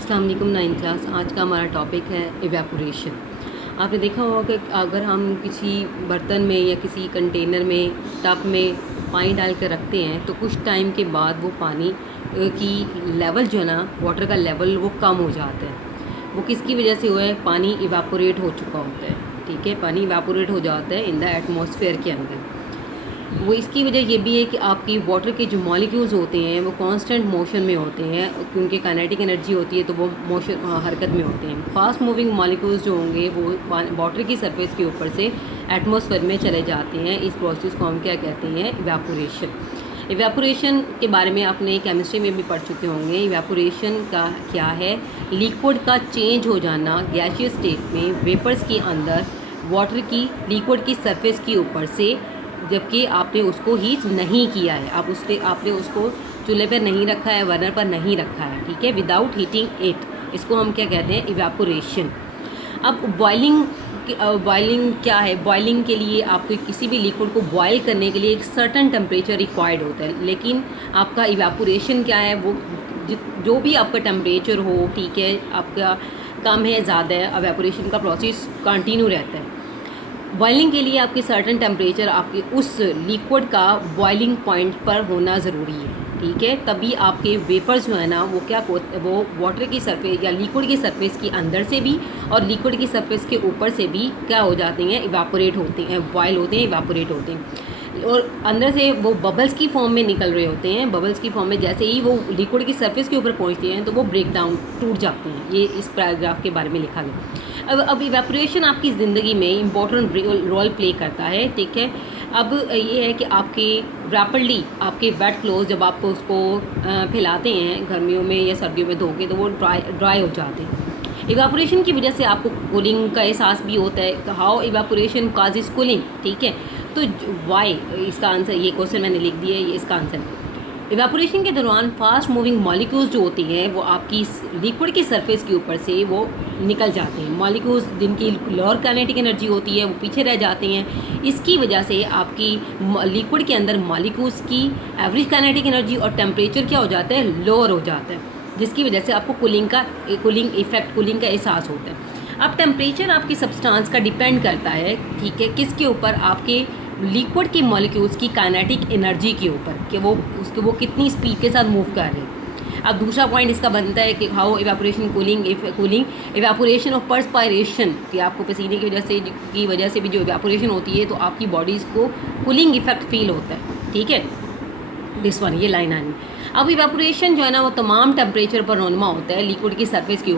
अस्सलाम वालेकुम 9th class. आज का हमारा टॉपिक है इवेपोरेशन। आपने देखा होगा कि अगर हम किसी बर्तन में या किसी कंटेनर में टब में पानी डाल कर रखते हैं तो कुछ टाइम के बाद वो पानी की लेवल जो है ना, वाटर का लेवल वो कम हो जाता है। वो किसकी वजह से हुआ है? पानी इवेपोरेट हो चुका होता है। ठीक है, पानी इवेपोरेट हो जाता है इन द एटमॉस्फेयर के अंदर। वो इसकी वजह ये भी है कि आपकी वाटर के जो मॉलिक्यूल्स होते हैं वो कांस्टेंट मोशन में होते हैं, क्योंकि काइनेटिक एनर्जी होती है तो वो मोशन हरकत में होते हैं। फास्ट मूविंग मॉलिक्यूल्स जो होंगे वो वाटर की सरफेस के ऊपर से एटमॉस्फेयर में चले जाते हैं। इस प्रोसेस को हम क्या कहते हैं? इवेपोरेशन। इवेपोरेशन के बारे में आपने केमिस्ट्री में भी पढ़ चुके होंगे। इवेपोरेशन का क्या है? लिक्विड का चेंज हो जाना गैसियस स्टेट में वेपर्स के अंदर वाटर की लिक्विड की सरफेस के ऊपर से, जबकि आपने उसको हीट नहीं किया है। आपने उसको चूल्हे पर नहीं रखा है, बर्नर पर नहीं रखा है। ठीक है, विदाउट हीटिंग इट, इसको हम क्या कहते हैं? इवेपोरेशन। अब बॉइलिंग क्या है? बॉइलिंग के लिए आपको किसी भी लिक्विड को बॉयल करने के लिए एक सर्टन टेम्परेचर रिक्वायर्ड होता है, लेकिन आपका इवेपोरेशन क्या है? वो जो भी आपका टेम्परेचर हो, ठीक है, आपका कम है ज़्यादा है, इवेपोरेशन का प्रोसेस कंटिन्यू रहता है। बॉइलिंग के लिए आपकी सर्टन टेम्परेचर आपके उस लिक्विड का बॉइलिंग पॉइंट पर होना ज़रूरी है। ठीक है, तभी आपके वेपर्स जो है ना वो वाटर की सरफेस या लिक्विड की सरफेस के अंदर से भी और लिक्विड की सरफेस के ऊपर से भी क्या हो जाते हैं? इवेपोरेट होते हैं, बॉयल होते हैं, इवेपोरेट होते हैं। और अंदर से वो बबल्स की फॉर्म में निकल रहे होते हैं। बबल्स की फॉर्म में जैसे ही वो लिक्विड की सरफेस के ऊपर पहुंचते हैं तो वो ब्रेक डाउन, टूट जाते हैं। ये इस पैराग्राफ के बारे में लिखा गया। अब इवेपोरेशन आपकी ज़िंदगी में इम्पोर्टेंट रोल प्ले करता है। ठीक है, अब ये है कि आपके रैपिडली आपके वेट क्लोथ जब आप उसको फैलाते हैं गर्मियों में या सर्दियों में धो के, तो वो ड्राई हो जाते हैं। इवेपोरेशन की वजह से आपको कूलिंग का एहसास भी होता है। How evaporation causes cooling. ठीक है, तो वाई, इसका आंसर, ये क्वेश्चन मैंने लिख दिया है, ये इसका आंसर। इवेपोरेशन के दौरान फास्ट मूविंग मॉलिक्यूल्स जो होती हैं वो आपकी लिक्विड की सरफेस के ऊपर से वो निकल जाते हैं। मॉलिक्यूल्स जिनकी लोअर काइनेटिक एनर्जी होती है वो पीछे रह जाते हैं। इसकी वजह से आपकी लिक्विड के अंदर मॉलिक्यूल्स की एवरेज काइनेटिक एनर्जी और टेम्परेचर क्या हो जाता है? लोअर हो जाता है, जिसकी वजह से आपको कूलिंग का एहसास होता है। अब टेम्परेचर आपकी सब्सटेंस का डिपेंड करता है, ठीक है, किसके ऊपर? आपके लिक्विड के मॉलिक्यूल्स की काइनेटिक एनर्जी के ऊपर, कि वो कितनी स्पीड के साथ मूव कर रहे हैं। अब दूसरा पॉइंट इसका बनता है कि how evaporation cooling evaporation of perspiration, कि आपको पसीने की वजह से भी जो इवेपोरेशन होती है तो आपकी बॉडीज़ को कूलिंग इफेक्ट फील होता है। ठीक है, दिस वन, ये लाइन आनी। अब इवेपोरेशन जो है ना वो तमाम टेम्परेचर पर रोनमा होता है लिक्विड की सरफेस के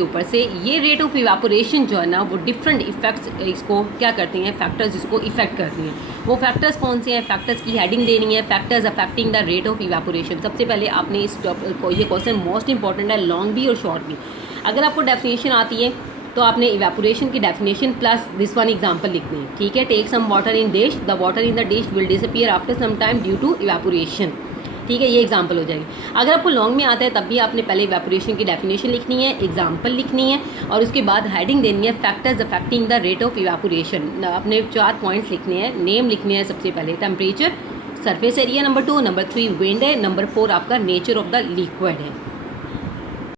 ऊपर से। ये रेट ऑफ इवेपोरेशन जो है ना वो डिफरेंट इफेक्ट्स इसको क्या करती हैं? फैक्टर्स इसको इफेक्ट करती हैं। वो फैक्टर्स कौन से हैं? फैक्टर्स की हेडिंग देनी है, factors affecting the rate of evaporation. सबसे पहले आपने ये क्वेश्चन मोस्ट इंपॉर्टेंट है, लॉन्ग भी और शॉर्ट भी। अगर आपको डेफिनेशन आती है तो आपने इवेपोरेशन की definition plus this one example लिखनी है। ठीक है, take some water in dish, the water in the dish will disappear after some time due to evaporation. ठीक है, ये एग्जांपल हो जाएगी। अगर आपको लॉन्ग में आता है तब भी आपने पहले इवेपोरेशन की डेफिनेशन लिखनी है, एग्जांपल लिखनी है और उसके बाद हेडिंग देनी है factors affecting the rate of evaporation. अपने 4 पॉइंट्स लिखने हैं, नेम लिखने हैं सबसे पहले, temperature, surface area number 2, number 3 wind है, नंबर 4 आपका नेचर ऑफ द लिक्विड है।